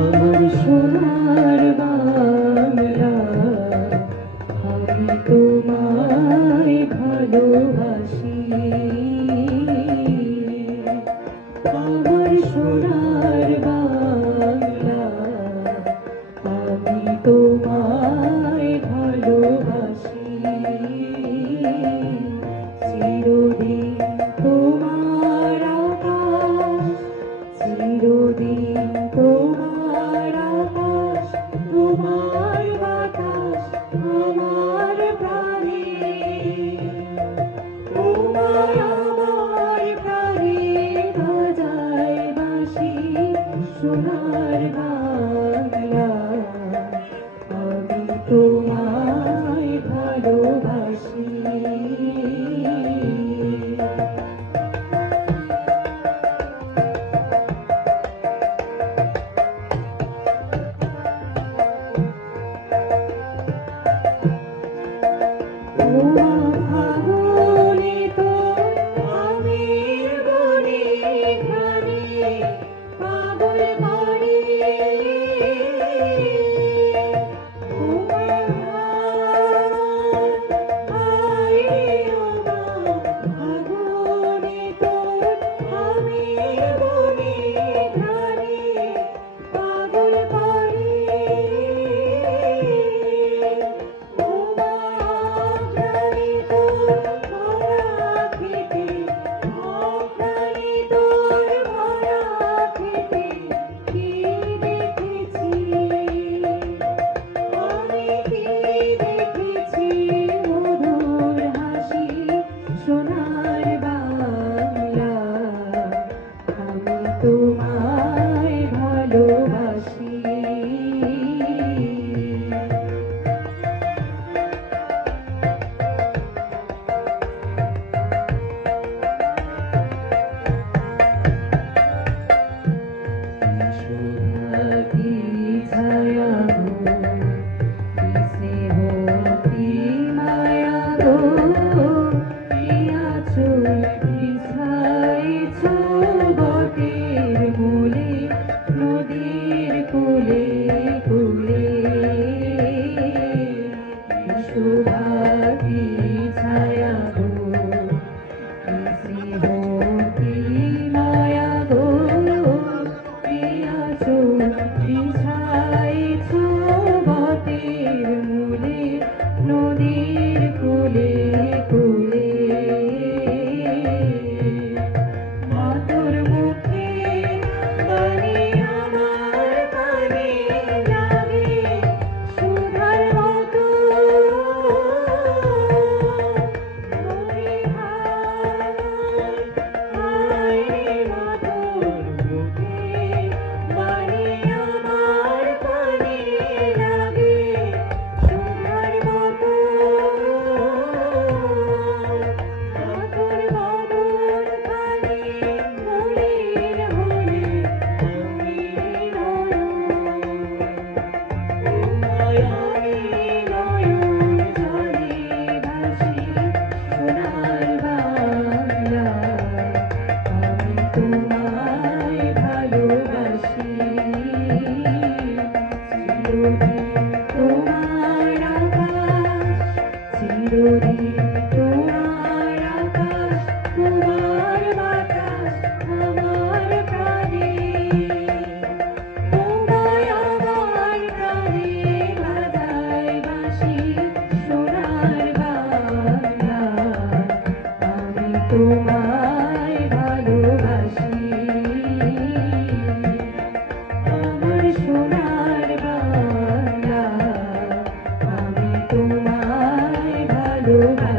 আমার সোনার বাংলা, আমি তোমায় ভালোবাসি। আমার সোনার বাংলা, আমি তোমায় ভালোবাসি। চিরদিন তোমার আকাশ, চিরদিন তোমার আকাশ, তোমার বাতাস আমার প্রাণে, তোমার আমার প্রাণে বাজায় বাঁশি। সোনার বাংলা, আমি তোমায় ভালোবাসি। তোমায় ভালোবাসি। সোনাকি ছায়া গো, স্নেহ কি মায়া গো, আঁচল বিছাইছ বটের মূলে, নদীর কূলে কূলে। শোভাকি ছায়া গো, স্নেহ কি মায়া গো, আঁচল বিছাইছ বটের মূলে, নদীর কূলে কূলে। মাতর মুখে বাণী আমার কানে লাগে, সুধার মতো মনে হায় মাতর মুখে বাণী আমার কানে লাগে, সুধার মতো মাতর বাবুর কানে মনের হলে আমি নয়ন জলে ভাসি। সোনার বাংলা, আমি তোমায় ভালোবাসি। চিরদিন তোমার আকাশ, চিরদিন তোমার আকাশ, তোমার বাতাস আমার প্রাণে, তোমায় আমার প্রাণে বাজায় বাঁশি। সোনার বাংলা, আমি তোমায় ভালোবাসি। আমার সোনার বাংলা, আমি তোমায় ভালোবাসি।